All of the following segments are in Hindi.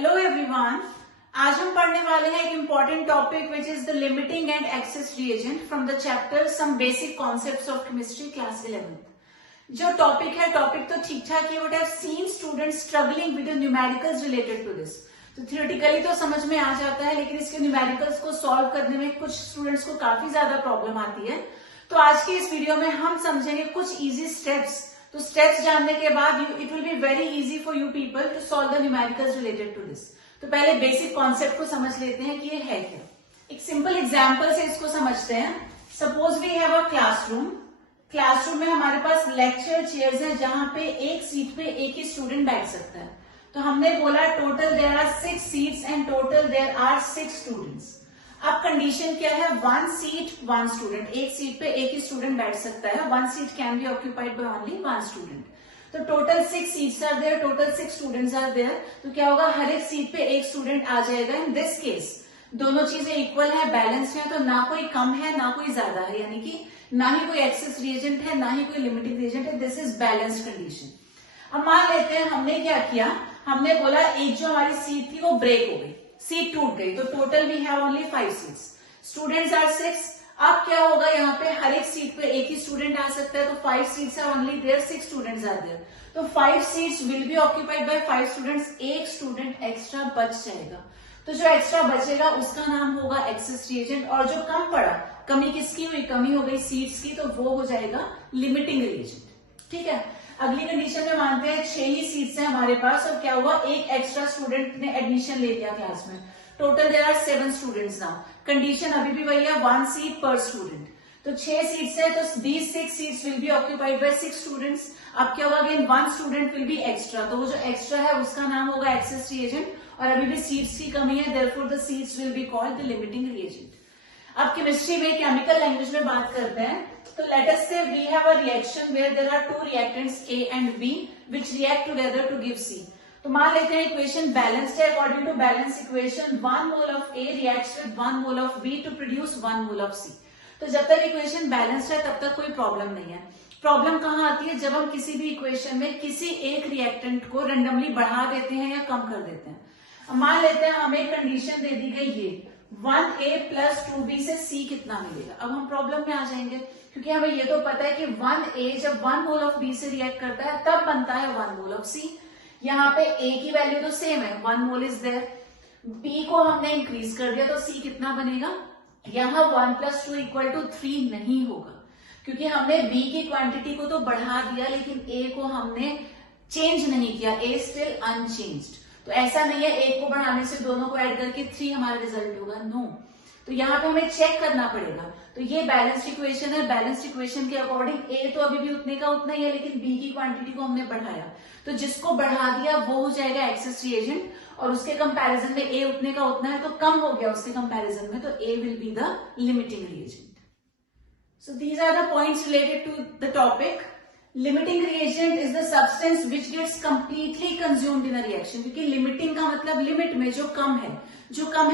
हेलो एवरीवन, आज हम पढ़ने वाले हैं एक important topic which is the limiting and excess reagent from the chapter some basic concepts of chemistry class 11th। जो टॉपिक तो ठीक ठाक है, but I have seen students struggling with the numericals related to this. तो थियोरेटिकली तो समझ में आ जाता है, लेकिन इसके न्यूमेरिकल्स को सॉल्व करने में कुछ स्टूडेंट्स को काफी ज्यादा प्रॉब्लम आती है। तो आज की इस वीडियो में हम समझेंगे कुछ इजी स्टेप्स। तो स्टेप्स जानने के बाद it will be very easy for you people to solve the numericals related to this. तो पहले बेसिक कॉन्सेप्ट को समझ लेते हैं कि ये है क्या। एक सिंपल एग्जांपल से इसको समझते हैं। Suppose we have a classroom में हमारे पास लेक्चर चेयर्स है, जहां पे एक सीट पे एक ही स्टूडेंट बैठ सकता है। तो हमने बोला total there are 6 seats and total there are 6 students. अब कंडीशन क्या है? 1 सीट 1 स्टूडेंट, एक सीट पे एक ही स्टूडेंट बैठ सकता है। 1 seat can be occupied by only 1 student. तो total 6 seats are there, total 6 students are there. तो क्या होगा? हर एक सीट पे एक स्टूडेंट आ जाएगा। इन दिस केस दोनों चीजें इक्वल है, बैलेंस है, तो ना कोई कम है ना कोई ज्यादा है, यानी कि ना ही कोई एक्सेस रिएजेंट है ना ही कोई लिमिटिंग रिएजेंट है। This is balanced condition. अब मान लेते हैं हमने क्या किया, हमने बोला एक जो हमारी सीट थी वो ब्रेक हो गई, सीट टूट गई। तो total we have only 5 seats, students are 6। अब क्या होगा? यहाँ पे हर एक सीट पे एक ही स्टूडेंट आ सकता है। तो 5 seats are only there, 6 students are there. तो 5 seats will be occupied by 5 students. एक स्टूडेंट एक्स्ट्रा बच जाएगा। तो जो एक्स्ट्रा बचेगा उसका नाम होगा एक्सेस रिएजेंट। और जो कम पड़ा, कमी किसकी हुई? कमी हो गई सीट्स की, तो वो हो जाएगा लिमिटिंग रिएजेंट। ठीक है। अगली कंडीशन में मानते हैं 6 ही सीट्स हैं हमारे पास, और क्या हुआ? एक एक्स्ट्रा स्टूडेंट ने एडमिशन ले लिया क्लास में। Total there are 7 students now. Condition अभी भी वही है, 1 सीट पर स्टूडेंट। तो 6 सीट्स है, तो these 6 seats will be occupied bye 6 students. अब क्या होगा? Again 1 student will be extra, तो वो जो एक्स्ट्रा है उसका नाम होगा एक्सेस रिएजेंट। और अभी भी सीट्स की कमी है, therefore the seats will be called the limiting reagent. अब केमिस्ट्री में केमिकल लैंग्वेज में बात करते हैं। तो let us say we have a reaction where there are 2 reactants A and B which react together to give C। तो मान लेते हैं इक्वेशन बैलेंस्ड है। According to balance equation 1 mole of A reacts with 1 mole of B to produce 1 mole of C। तो जब तक इक्वेशन बैलेंस्ड है तब तक कोई प्रॉब्लम नहीं है। प्रॉब्लम कहां आती है? जब हम किसी भी इक्वेशन में किसी एक रिएक्टेंट को रेंडमली बढ़ा देते हैं या कम कर देते हैं। अब मान लेते हैं हमें कंडीशन दे दी गई ये 1A प्लस 2B से C कितना मिलेगा। अब हम प्रॉब्लम में आ जाएंगे, क्योंकि हमें ये तो पता है कि 1A जब 1 मोल ऑफ B से रिएक्ट करता है तब बनता है 1 मोल ऑफ C। यहाँ पे A की वैल्यू तो सेम है, 1 मोल इज देयर। B को हमने इंक्रीज कर दिया, तो C कितना बनेगा? यहाँ 1 प्लस 2 इक्वल टू 3 नहीं होगा, क्योंकि हमने B की क्वांटिटी को तो बढ़ा दिया लेकिन A को हमने चेंज नहीं किया। A still unchanged. तो ऐसा नहीं है एक को बढ़ाने से दोनों को ऐड करके 3 हमारा रिजल्ट होगा, नो। तो यहाँ पे हमें चेक करना पड़ेगा। तो ये बैलेंस्ड इक्वेशन है, बैलेंस्ड इक्वेशन के अकॉर्डिंग A तो अभी भी उतने का उतना ही है, लेकिन B की क्वांटिटी को हमने बढ़ाया। तो जिसको बढ़ा दिया वो हो जाएगा एक्सेस रिएजेंट, और उसके कंपैरिजन में A उतने का उतना है, तो कम हो गया उसके कंपैरिजन में, तो A will be the limiting reagent. So these are the points related to the topic. Limiting reagent is the substance which gets completely consumed in a reaction. क्योंकि limiting का मतलब लिमिट में जो कम है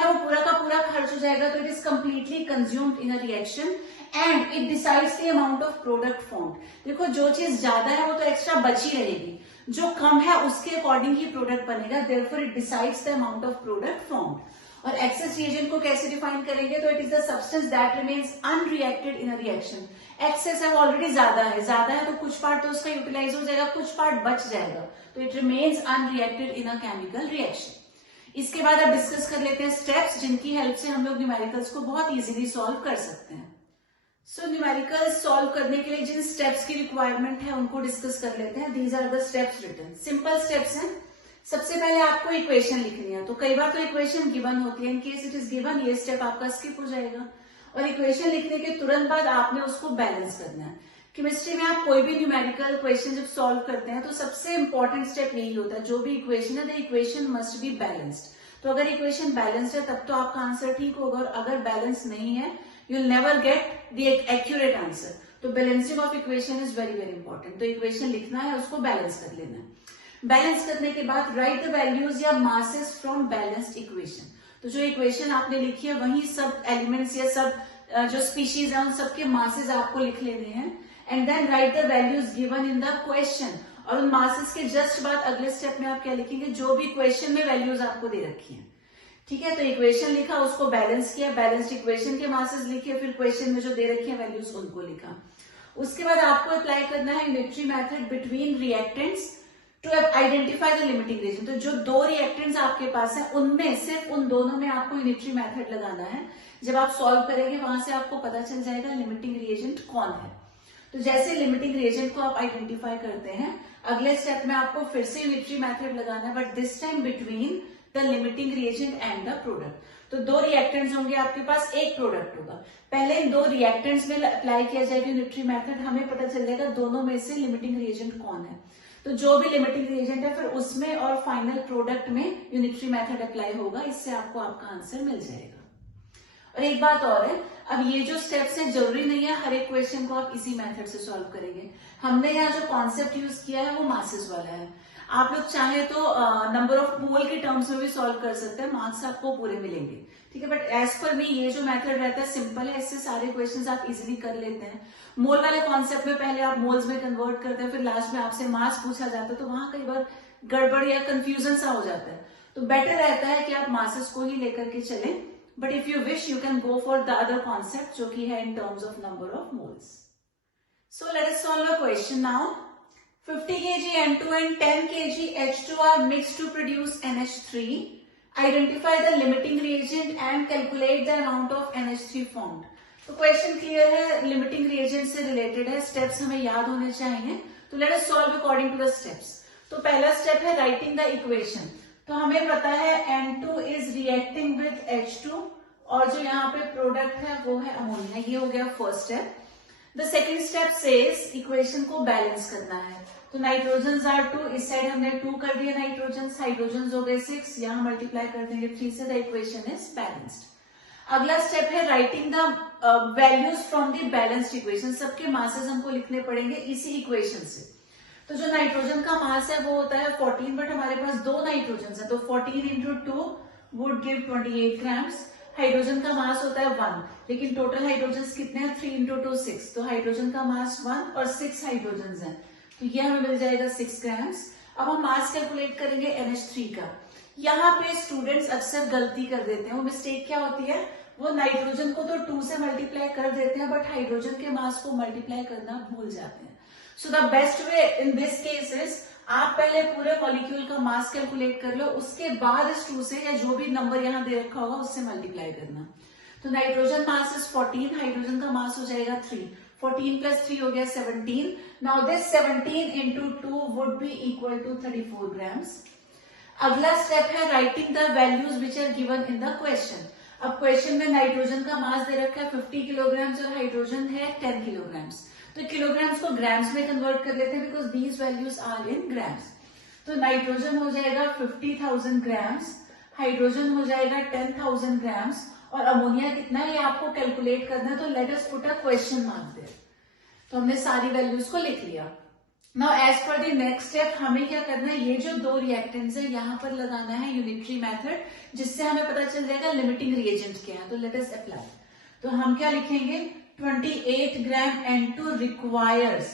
वो पूरा का पूरा खर्च हो जाएगा। तो it is completely consumed in a reaction and it decides the amount of product formed. देखो जो चीज ज्यादा है वो तो एक्स्ट्रा बची रहेगी, जो कम है उसके अकॉर्डिंग ही प्रोडक्ट बनेगा। therefore it decides the amount of product formed. और एक्सेस रिएजेंट को कैसे डिफाइन करेंगे? तो it is the substance that remains unreacted in a reaction. Excess है, ऑलरेडी ज्यादा है तो कुछ पार्ट तो उसका यूटिलाइज हो जाएगा, कुछ पार्ट बच जाएगा, तो it remains unreacted in a chemical reaction. इसके बाद अब डिस्कस कर लेते हैं स्टेप्स, जिनकी हेल्प से हम लोग न्यूमेरिकल्स को बहुत इजीली सॉल्व कर सकते हैं। सो न्यूमेरिकल्स सॉल्व करने के लिए जिन स्टेप्स की रिक्वायरमेंट है उनको डिस्कस कर लेते हैं। These are the steps written, simple steps हैं। सबसे पहले आपको इक्वेशन लिखनी है। तो कई बार तो इक्वेशन गिवन होती है, in case it is given ये स्टेप आपका स्किप हो जाएगा। और इक्वेशन लिखने के तुरंत बाद आपने उसको बैलेंस करना है। केमिस्ट्री में आप कोई भी न्यूमेरिकल क्वेश्चन जब सॉल्व करते हैं तो सबसे इंपॉर्टेंट स्टेप यही होता है, जो भी इक्वेशन है the equation must be balanced. तो अगर इक्वेशन बैलेंस्ड है तब तो आपका आंसर ठीक होगा, और अगर बैलेंस नहीं है you will never get the accurate answer. तो balancing of equation is very very important. तो इक्वेशन लिखना है, उसको बैलेंस कर लेना है। बैलेंस करने के बाद राइट द वैल्यूज या मासेस फ्रॉम बैलेंस्ड इक्वेशन। तो जो इक्वेशन आपने लिखी है वही सब एलिमेंट्स या सब जो स्पीशीज है उन सबके मासेस आपको लिख लेने हैं। And then write the values given in the question. और उन मासेस के जस्ट बाद अगले स्टेप में आप क्या लिखेंगे, जो भी इक्वेशन में वैल्यूज आपको दे रखी है, ठीक है। तो इक्वेशन लिखा, उसको बैलेंस किया, बैलेंस्ड इक्वेशन के मासेस लिखे, फिर क्वेश्चन में जो दे रखी है वैल्यूज उनको लिखा। उसके बाद आपको अप्लाई करना है unitary method between reactants to identify the limiting reason. तो जो दो रिएक्टेंट्स आपके पास है उनमें सिर्फ उन दोनों में आपको यूनिटरी मेथड लगाना है। जब आप सॉल्व करेंगे वहां से आपको पता चल जाएगा लिमिटिंग रिएजेंट कौन है। तो जैसे लिमिटिंग रिएजेंट को आप आइडेंटिफाई करते हैं, अगले स्टेप में आपको फिर से यूनिटरी मेथड लगाना है, but this time between the limiting reagent and the product. तो दो रिएक्टेंट्स होंगे आपके पास, एक प्रोडक्ट होगा। पहले इन दो रिएक्टेंट्स में अप्लाई किया जाएगा यूनिटरी मेथड, हमें पता चल जाएगा दोनों में से लिमिटिंग रिएजेंट कौन है। तो जो भी लिमिटिंग रिएजेंट है फिर उसमें और फाइनल प्रोडक्ट में यूनिटरी मेथड अप्लाई होगा, इससे आपको आपका आंसर मिल जाएगा। और एक बात और है, अब ये जो स्टेप्स है जरूरी नहीं है हर एक क्वेश्चन को आप इसी मेथड से सॉल्व करेंगे। हमने यहाँ जो कॉन्सेप्ट यूज किया है वो मासेस वाला है। आप लोग चाहे तो नंबर ऑफ मोल के टर्म्स में भी सॉल्व कर सकते हैं, मार्क्स आपको पूरे मिलेंगे, ठीक है। बट एज पर मी ये जो मेथड रहता है सिंपल है, इससे सारे क्वेश्चंस आप इजीली कर लेते हैं। मोल वाले कॉन्सेप्ट में पहले आप मोल्स में कन्वर्ट करते हैं, फिर लास्ट में आपसे मास पूछा जाता है, तो वहां कई बार गड़बड़ या कंफ्यूजन सा हो जाता है। तो बेटर रहता है कि आप मासेस को ही लेकर के चलें, but if you wish you can go for the other concept जो कि है in terms of number of moles. So let us solve a question now. 50 kg N2 and 10 kg H2 are mixed to produce NH3. Identify the limiting reagent and calculate the amount of NH3 formed. तो क्वेश्चन क्लियर है, लिमिटिंग रिएजेंट से रिलेटेड है, स्टेप्स हमें याद होने चाहिए। तो let us solve according to the steps. तो पहला स्टेप है राइटिंग द इक्वेशन। तो हमें पता है N2 is reacting with H2 और जो यहाँ पे प्रोडक्ट है वो है अमोनिया। ये हो गया first step. The second step says equation को बैलेंस करना है। तो नाइट्रोजन आर 2, इस साइड हमने 2 कर दिया नाइट्रोजन, हाइड्रोजन हो गए 6, यहाँ मल्टीप्लाई कर देंगे 3 से, द इक्वेशन इज बैलेंस्ड। अगला स्टेप है writing the values from the balanced equation. सबके मासेस हमको लिखने पड़ेंगे इसी इक्वेशन से। तो जो नाइट्रोजन का मास है वो होता है 14, बट हमारे पास दो नाइट्रोजन है, तो 14 into 2 would give 28 grams. Hydrogen का मास होता है 1, लेकिन टोटल हाइड्रोजन कितने हैं, 3 इंटू 2 6, तो हाइड्रोजन का मास 1 और 6 हाइड्रोजन है, तो ये हमें मिल जाएगा 6 ग्राम्स। अब हम मास कैलकुलेट करेंगे NH3 का। यहाँ पे स्टूडेंट्स अक्सर गलती कर देते हैं, वो मिस्टेक क्या होती है, वो नाइट्रोजन को तो 2 से मल्टीप्लाई कर देते हैं, बट हाइड्रोजन के मास को मल्टीप्लाई करना भूल जाते हैं। So the best way in this case is आप पहले पूरे मॉलिक्यूल का मास कैलकुलेट कर लो, उसके बाद इस 2 से या जो भी नंबर यहाँ दे रखा होगा उससे मल्टीप्लाई करना। तो नाइट्रोजन मास इज 14, हाइड्रोजन का मास हो जाएगा 3, 14 प्लस 3 हो गया 17। Now this 17 into 2 would be equal to 34 grams. अगला स्टेप है writing the values which are given in the question. अब क्वेश्चन में नाइट्रोजन का मास दे रखा है 50 किलोग्राम्स और हाइड्रोजन है 10 किलोग्राम्स। तो किलोग्राम्स को ग्राम्स में कन्वर्ट कर लेते हैं, because these values are in grams. तो नाइट्रोजन हो जाएगा 50,000 ग्राम्स, हाइड्रोजन हो जाएगा 10,000 ग्राम्स, और अमोनिया कितना है ये आपको कैलकुलेट करना है। तो let us put a question mark there. तो हमने सारी वैल्यूज को लिख लिया। Now as per the next step हमें क्या करना है, ये जो दो रिएक्टेंट्स है यहाँ पर लगाना है यूनिटरी मेथड, जिससे हमें पता चल जाएगा लिमिटिंग रिएजेंट क्या है। तो लेट अस अप्लाई। तो हम क्या लिखेंगे, 28 ग्राम N2 रिक्वायर्स।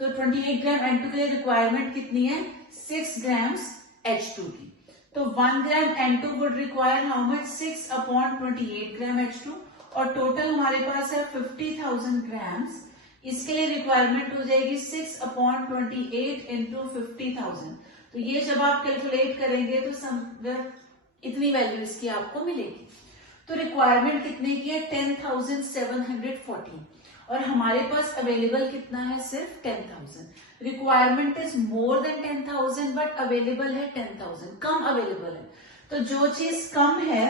तो 28 ग्राम N2 के लिए रिक्वायरमेंट कितनी है, 6 ग्राम्स H2 की। तो 1 ग्राम N2 would require how much, 6/28 gram H2, और टोटल हमारे पास है 50,000 ग्राम्स। इसके लिए रिक्वायरमेंट हो जाएगी 6/28 इंटू 50,000। तो ये जब आप कैलकुलेट करेंगे तो समवेयर इतनी वैल्यू इसकी आपको मिलेगी। तो रिक्वायरमेंट कितने की है, 10,714, और हमारे पास अवेलेबल कितना है, सिर्फ 10,000। Requirement is more than 10,000 but available है 10,000, कम अवेलेबल है। तो जो चीज कम है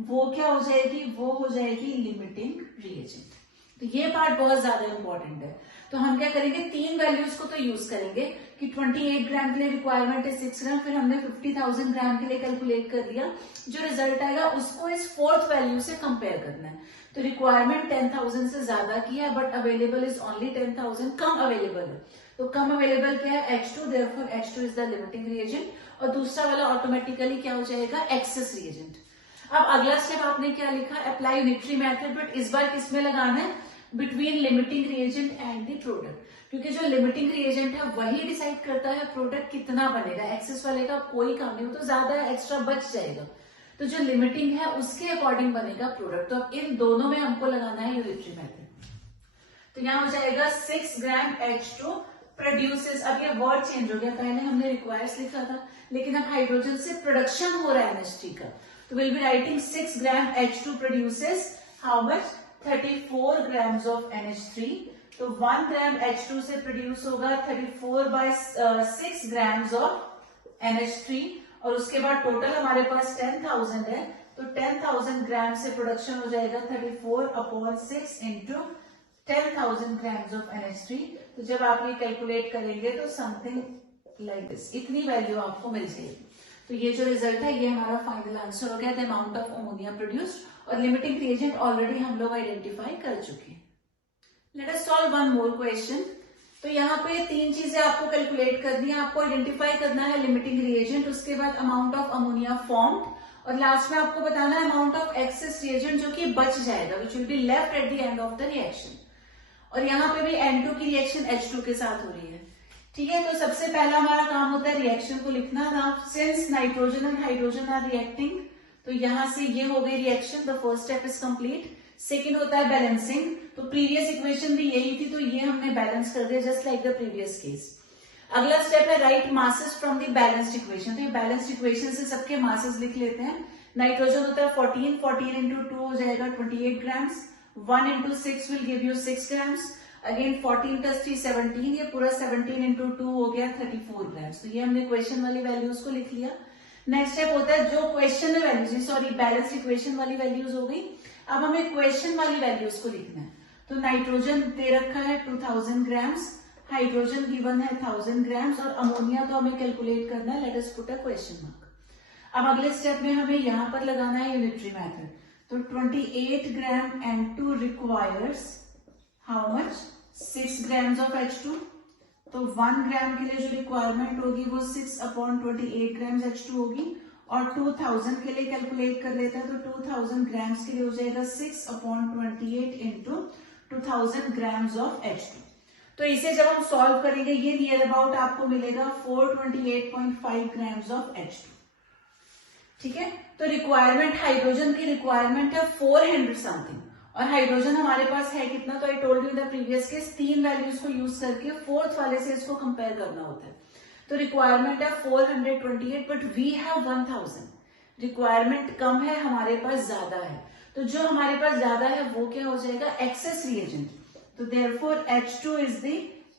वो क्या हो जाएगी, वो हो जाएगी लिमिटिंग रिएजेंट। तो ये पार्ट बहुत ज्यादा इंपॉर्टेंट है। तो हम क्या करेंगे, 3 वैल्यूज को तो यूज करेंगे कि 28 ग्राम के लिए रिक्वायरमेंट है 6 ग्राम, फिर हमने 50,000 ग्राम के लिए कैलकुलेट कर दिया। जो रिजल्ट आएगा उसको इस 4th वैल्यू से कंपेयर करना है। तो रिक्वायरमेंट 10,000 से ज्यादा की है, but available is only 10,000, come available है। तो कम अवेलेबल क्या है, H2, therefore H2 is the limiting reagent, और दूसरा वाला ऑटोमेटिकली क्या हो जाएगा, एक्सेस रिएजेंट। अब अगला स्टेप आपने क्या लिखा, अप्लाई यूनिटरी मेथड, बट इस बार किसमें लगाना है, between limiting reagent and the product. क्योंकि जो लिमिटिंग रिएजेंट है वही डिसाइड करता है प्रोडक्ट कितना बनेगा, एक्सेस वाले का कोई काम नहीं, वो तो ज्यादा एक्स्ट्रा बच जाएगा। तो जो लिमिटिंग है उसके अकॉर्डिंग बनेगा प्रोडक्ट। तो अब इन दोनों में हमको लगाना है यूनिटरी मेथड। तो यहाँ हो जाएगा 6 ग्राम H2 प्रोड्यूसेस। अब ये वर्ड चेंज हो गया, पहले हमने रिक्वायर्स लिखा था, लेकिन अब हाइड्रोजन से प्रोडक्शन हो रहा है NH3 का। तो will be writing 6 gram H2 produces how much, 34 grams of NH3। तो 1 ग्राम H2 से प्रोड्यूस होगा 34/6 ग्राम्स ऑफ NH3, और उसके बाद टोटल हमारे पास 10,000 है, तो 10,000 ग्राम से प्रोडक्शन हो जाएगा 34/6 इंटू 10,000 ग्राम्स ऑफ NH3। तो जब आप ये कैलकुलेट करेंगे तो समथिंग लाइक दिस, इतनी वैल्यू आपको मिल जाएगी। तो ये जो रिजल्ट है ये हमारा फाइनल आंसर हो गया, the amount of ammonia produced, और लिमिटिंग रिएजेंट ऑलरेडी हम लोग आइडेंटिफाई कर चुके हैं। Late us solve one more question. तो यहाँ पे 3 चीजें आपको कैलकुलेट करनी है, आपको आइडेंटिफाई करना है लिमिटिंग रिएजेंट, उसके बाद अमाउंट ऑफ अमोनिया फॉर्म्ड, और लास्ट में आपको बताना है अमाउंट ऑफ एक्सेस रिएजेंट जो कि बच जाएगा, which will be left at the end of the reaction. और यहाँ पे भी N2 की रिएक्शन H2 के साथ हो रही है, ठीक है। तो सबसे पहला हमारा काम होता है रिएक्शन को लिखना। Now since nitrogen and hydrogen are reacting, तो यहाँ से ये हो गई reaction, the first step is complete. Second होता है बैलेंसिंग, तो प्रीवियस इक्वेशन भी यही थी, तो ये हमने बैलेंस कर दिया just like the previous case. अगला स्टेप है right masses from the balanced equation. तो ये बैलेंस्ड इक्वेशन से सबके मासेस लिख लेते हैं। नाइट्रोजन होता है 14 इंटू 2 हो जाएगा 28 grams, 1 into 6 will give you 6 grams, again 14 + 3 17, ये पूरा 17 इंटू 2 हो गया 34 ग्राम्स। तो ये हमने क्वेश्चन वाली वैल्यूज को लिख लिया। नेक्स्ट स्टेप होता है जो क्वेश्चन में वैल्यूज, सॉरी बैलेंस इक्वेशन वाली वैल्यूज हो गई, अब हमें क्वेश्चन वाली वैल्यूज को लिखना है। तो नाइट्रोजन दे रखा है 2000 ग्राम्स, हाइड्रोजन गिवन है 1000 ग्राम्स, और अमोनिया तो हमें कैलकुलेट करना है, late us put a question mark. अब अगले स्टेप में हमें यहाँ पर लगाना है यूनिटरी मेथड। तो 28 ग्राम N2 requires how much, 6 grams of H2। तो 1 ग्राम के लिए जो रिक्वायरमेंट होगी वो 6/28 ग्राम्स H2 होगी, और 2000 के लिए कैलकुलेट कर लेते हैं, तो 2000 ग्राम्स के लिए हो जाएगा 6/28 इंटू 2000 ग्राम्स ऑफ H2। तो इसे जब हम सॉल्व करेंगे ये नियर अबाउट आपको मिलेगा 428.5 ग्राम्स ऑफ H2, ठीक है। तो रिक्वायरमेंट, हाइड्रोजन की रिक्वायरमेंट है 400 समथिंग, और हाइड्रोजन हमारे पास है कितना, तो I told you in the previous case 3 values को यूज करके फोर्थ वाले से इसको कंपेयर करना होता है। तो रिक्वायरमेंट है 428, बट वी हैव 1000, रिक्वायरमेंट कम है, हमारे पास ज्यादा है। तो जो हमारे पास ज्यादा है वो क्या हो जाएगा, एक्सेस रिएजेंट। तो therefore H2 is the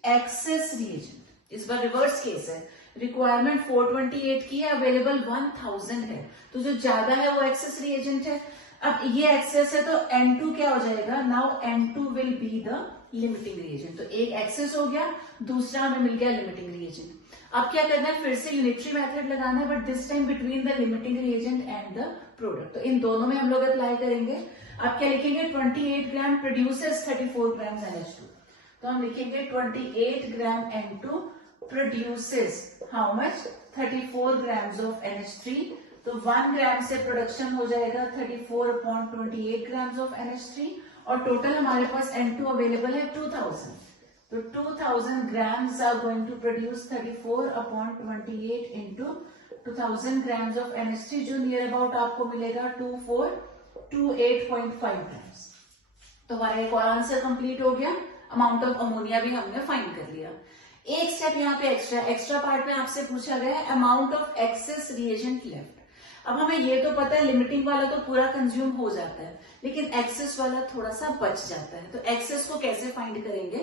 access reagent. इस बार रिवर्स केस है, रिक्वायरमेंट 428 की है, अवेलेबल 1000 है, तो जो ज्यादा है वो एक्सेस रिएजेंट है। अब ये एक्सेस है तो N2 क्या हो जाएगा, now N2 will be the limiting reagent. तो एक एक्सेस हो गया, दूसरा हमें मिल गया लिमिटिंग रिएजेंट। अब क्या करना है, फिर से यूनिटरी मेथड लगाना है, but this time between the limiting reagent and the product. तो इन दोनों में हम लोग अप्लाई करेंगे। अब क्या लिखेंगे, 28 ग्राम प्रोड्यूसेस 34 ग्राम NH2, तो हम लिखेंगे 28 ग्राम N2 produces how much, 34 grams of NH3। तो 1 ग्राम से प्रोडक्शन हो जाएगा 34/28 ग्राम्स ऑफ NH3, और टोटल हमारे पास N2 अवेलेबल है 2000। तो 2000 grams are going to produce 34/28 into 2000 grams of NH3, जो नियर अबाउट आपको मिलेगा 2428.5 grams। तो हमारा एक और आंसर कंप्लीट हो गया। अमाउंट ऑफ अमोनिया भी हमने फाइंड कर लिया। एक स्टेप यहाँ पे एक्स्ट्रा पार्ट में आपसे पूछा गया है amount of access reagent left. अब हमें ये तो पता है लिमिटिंग वाला तो पूरा कंज्यूम हो जाता है, लेकिन एक्सेस वाला थोड़ा सा बच जाता है। तो एक्सेस को कैसे फाइंड करेंगे,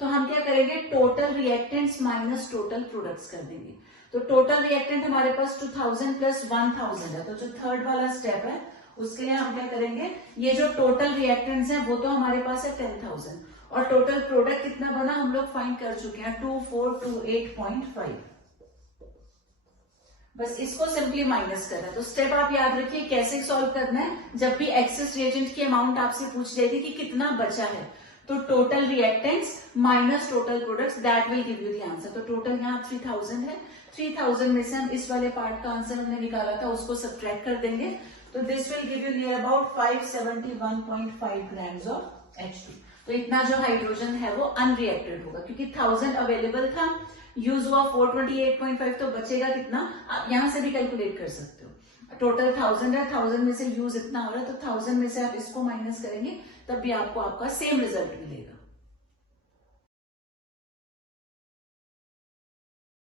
तो हम क्या करेंगे, total reactants minus total products कर देंगे। तो टोटल रिएक्टेंट हमारे पास 2000 प्लस 1000 है, तो जो थर्ड वाला स्टेप है उसके लिए हम क्या करेंगे, ये जो टोटल रिएक्टेंट्स हैं वो तो हमारे पास है 10,000, और टोटल प्रोडक्ट कितना बना हम लोग फाइंड कर चुके हैं 2428.5। बस इसको सिंपली माइनस करना है। तो स्टेप आप याद रखिए कैसे सॉल्व करना है। जब भी एक्सेस रिएजेंट की अमाउंट आपसे पूछ जाएगी कि कितना बचा है, तो total reactants minus total products, that will give you the answer. तो टोटल यहाँ 3000 है, 3000 में से हम इस वाले पार्ट का आंसर हमने निकाला था उसको सब्ट्रैक्ट कर देंगे, तो this will give you near about 571.5 grams of H2। तो इतना जो हाइड्रोजन है वो अनरिएक्टेड होगा, क्योंकि 1000 अवेलेबल था, यूज हुआ 428.5, तो बचेगा कितना, आप यहां से भी कैलकुलेट कर सकते हो। टोटल 1000 है, 1000 में से यूज इतना हो रहा है, तो 1000 में से आप इसको माइनस करेंगे तब भी आपको आपका सेम रिजल्ट मिलेगा।